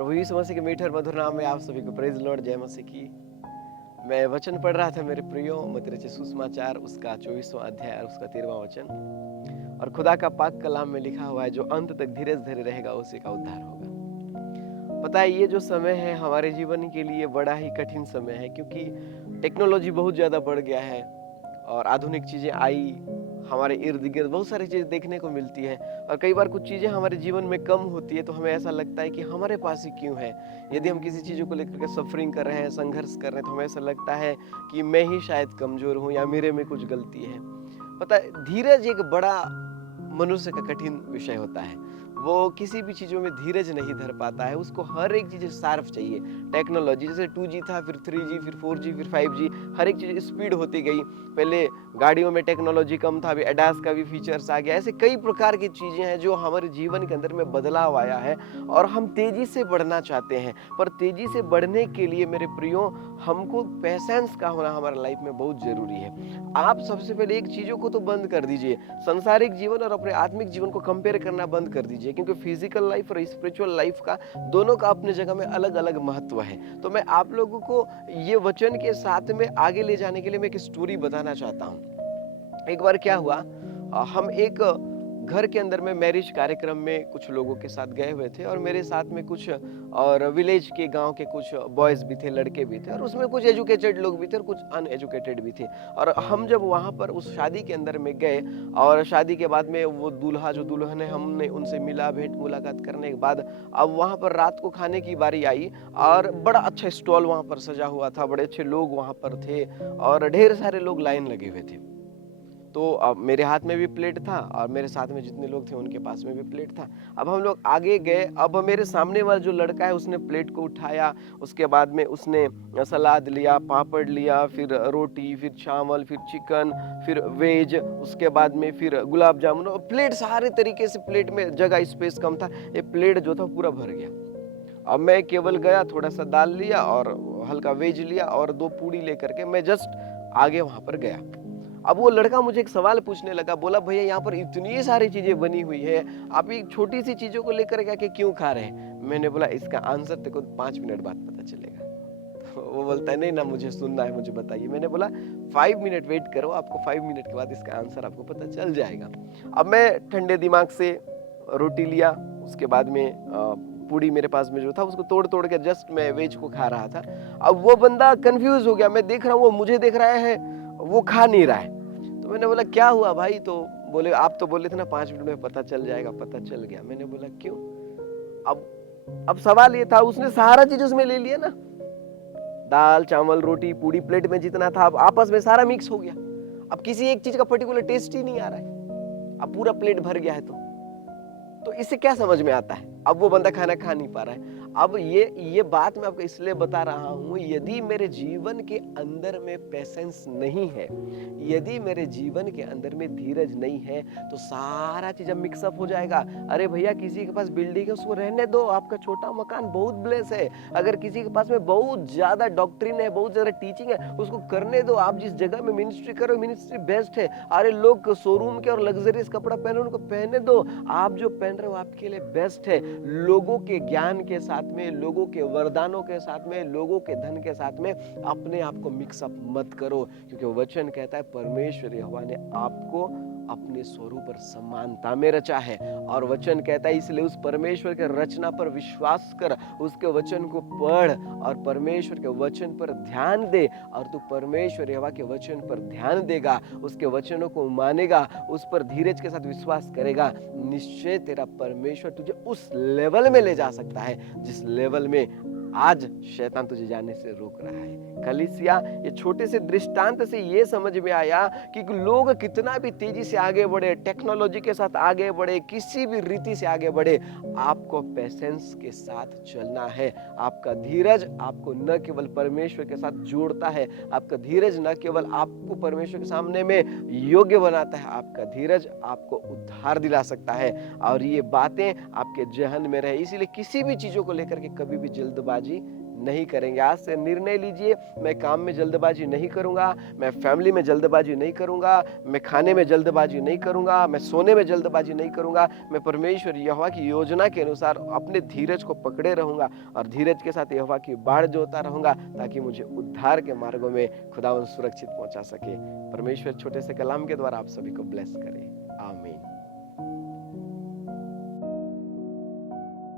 प्रभु यीशु मसीह के मीठे और मधुर नाम में आप सभी को प्रेज लॉर्ड, जय मसीह की। मैं वचन पढ़ रहा था मेरे प्रियो, मत्ती रचित सुसमाचार उसका 24वां अध्याय और उसका 13वां वचन। और खुदा का पाक कलाम में लिखा हुआ है, जो अंत तक धीरज धरे रहेगा उसी का उद्धार होगा। पता है, ये जो समय है हमारे जीवन के लिए बड़ा ही कठिन समय है, क्योंकि टेक्नोलॉजी बहुत ज़्यादा बढ़ गया है और आधुनिक चीज़ें आई, हमारे इर्द गिर्द बहुत सारी चीज़ देखने को मिलती है। और कई बार कुछ चीज़ें हमारे जीवन में कम होती है तो हमें ऐसा लगता है कि हमारे पास ही क्यों है। यदि हम किसी चीज़ों को लेकर के सफरिंग कर रहे हैं, संघर्ष कर रहे हैं, तो हमें ऐसा लगता है कि मैं ही शायद कमज़ोर हूँ या मेरे में कुछ गलती है। पता है, धीरज एक बड़ा मनुष्य का कठिन विषय होता है। वो किसी भी चीज़ों में धीरज नहीं धर पाता है, उसको हर एक चीज़ शार्प चाहिए। टेक्नोलॉजी जैसे 2G था, फिर 3G, फिर 4G, फिर 5G, हर एक चीज़ स्पीड होती गई। पहले गाड़ियों में टेक्नोलॉजी कम था, अभी एडास का भी फीचर्स आ गया। ऐसे कई प्रकार की चीज़ें हैं जो हमारे जीवन के अंदर में बदलाव आया है और हम तेज़ी से बढ़ना चाहते हैं। पर तेज़ी से बढ़ने के लिए मेरे प्रियो, हमको पेशेंस का होना हमारे लाइफ में बहुत ज़रूरी है। आप सबसे पहले एक चीज़ों को तो बंद कर दीजिए, संसारिक जीवन और अपने आत्मिक जीवन को कंपेयर करना बंद कर दीजिए, क्योंकि फिजिकल लाइफ और स्पिरिचुअल लाइफ का दोनों का अपनी जगह में अलग अलग महत्व है। तो मैं आप लोगों को ये वचन के साथ में आगे ले जाने के लिए मैं एक स्टोरी बताना चाहता हूँ। एक बार क्या हुआ, हम एक घर के अंदर में मैरिज कार्यक्रम में कुछ लोगों के साथ गए हुए थे और मेरे साथ में कुछ और विलेज के गांव के कुछ बॉयज़ भी थे, लड़के भी थे, और उसमें कुछ एजुकेटेड लोग भी थे और कुछ अनएजुकेटेड भी थे। और हम जब वहाँ पर उस शादी के अंदर में गए और शादी के बाद में वो दूल्हा जो दुल्हन है, हमने उनसे मिला, भेंट मुलाकात करने के बाद अब वहाँ पर रात को खाने की बारी आई और बड़ा अच्छा स्टॉल वहाँ पर सजा हुआ था, बड़े अच्छे लोग वहाँ पर थे और ढेर सारे लोग लाइन लगे हुए थे। तो अब मेरे हाथ में भी प्लेट था और मेरे साथ में जितने लोग थे उनके पास में भी प्लेट था। अब हम लोग आगे गए, अब मेरे सामने वाला जो लड़का है उसने प्लेट को उठाया, उसके बाद में उसने सलाद लिया, पापड़ लिया, फिर रोटी, फिर चावल, फिर चिकन, फिर वेज, उसके बाद में फिर गुलाब जामुन, और प्लेट सारे तरीके से, प्लेट में जगह स्पेस कम था, ये प्लेट जो था पूरा भर गया। अब मैं केवल गया, थोड़ा सा दाल लिया और हल्का वेज लिया और 2 पूड़ी लेकर के मैं जस्ट आगे वहां पर गया। अब वो लड़का मुझे एक सवाल पूछने लगा, बोला भैया यहाँ पर इतनी सारी चीजें बनी हुई है, आप एक छोटी सी चीजों को लेकर के क्यों खा रहे हैं? मैंने बोला इसका आंसर तेरे को 5 मिनट बाद पता चलेगा। तो वो बोलता है नहीं ना, मुझे सुनना है, मुझे बताइए। मैंने बोला 5 मिनट वेट करो, आपको 5 मिनट के बाद इसका आंसर आपको पता चल जाएगा। अब मैं ठंडे दिमाग से रोटी लिया, उसके बाद में पूड़ी मेरे पास में जो था उसको तोड़ तोड़ के जस्ट मैं वेज को खा रहा था। अब वो बंदा कंफ्यूज हो गया, मैं देख रहा हूँ वो मुझे देख रहा है, वो खा नहीं रहा है। तो मैंने बोला क्या हुआ भाई? तो बोले आप तो बोले थे ना 5 मिनट में पता चल जाएगा। पता चल गया। मैंने बोला क्यों? अब सवाल ये था, उसने सारा चीज उसमें ले लिया ना, दाल चावल रोटी पूड़ी, प्लेट में जितना था अब आपस में सारा मिक्स हो गया। अब किसी एक चीज का पर्टिकुलर टेस्ट ही नहीं आ रहा है, अब पूरा प्लेट भर गया है। तो इससे क्या समझ में आता है? अब वो बंदा खाना खा नहीं पा रहा है। अब ये बात मैं आपको इसलिए बता रहा हूं, यदि मेरे जीवन के अंदर में पेशेंस नहीं है, यदि मेरे जीवन के अंदर में धीरज नहीं है, तो सारा चीज मिक्सअप हो जाएगा। अरे भैया, किसी के पास बिल्डिंग है उसको रहने दो, आपका छोटा मकान बहुत ब्लेस है। अगर किसी के पास में बहुत ज्यादा डॉक्ट्रिन है, बहुत ज्यादा टीचिंग है, उसको करने दो। आप जिस जगह में मिनिस्ट्री करो, मिनिस्ट्री बेस्ट है। अरे लोग शोरूम के और लग्जरियस कपड़ा पहने, उनको पहने दो। आप जो पहन रहे हो आपके लिए बेस्ट है। लोगों के ज्ञान के साथ में, लोगों के वरदानों के साथ में, लोगों के धन के साथ में अपने आप को मिक्सअप मत करो, क्योंकि वचन कहता है परमेश्वर यहोवा ने आपको अपने स्वरूप और समानता में रचा है। और वचन कहता है इसलिए उस परमेश्वर के रचना पर विश्वास कर, उसके वचन को पढ़ और परमेश्वर के वचन पर ध्यान दे। और तू परमेश्वर यहोवा के वचन पर ध्यान देगा, उसके वचनों को मानेगा, उस पर धीरज के साथ विश्वास करेगा, निश्चय तेरा परमेश्वर तुझे उस लेवल में ले जा सकता है जिस लेवल में आज शैतान तुझे जाने से रोक रहा है। कलीसिया, ये छोटे से दृष्टांत से ये समझ में आया कि लोग कितना भी तेजी से आगे बढ़े, टेक्नोलॉजी के साथ आगे बढ़े, किसी भी रीति से आगे बढ़े, आपको पेशेंस के साथ चलना है। आपका धीरज आपको न केवल परमेश्वर के साथ जोड़ता है, आपका धीरज न केवल आपको परमेश्वर के सामने में योग्य बनाता है, आपका धीरज आपको उद्धार दिला सकता है। और ये बातें आपके जहन में रहे, इसीलिए किसी भी चीजों को लेकर के कभी भी जल्दबाजी जल्दबाजी नहीं करेंगे। आज से निर्णय लीजिए, मैं काम में जल्दबाजी नहीं करूँगा, मैं फैमिली में जल्दबाजी नहीं करूँगा, मैं खाने में जल्दबाजी नहीं करूँगा, मैं सोने में जल्दबाजी नहीं करूँगा। मैं परमेश्वर यहोवा की योजना के अनुसार अपने धीरज को पकड़े रहूँगा और धीरज के साथ यहोवा की बाढ़ जोता रहूँगा, ताकि मुझे उद्धार के मार्गों में खुदावंद सुरक्षित पहुँचा सके। परमेश्वर छोटे से कलाम के द्वारा आप सभी को ब्लेस करे। आमीन।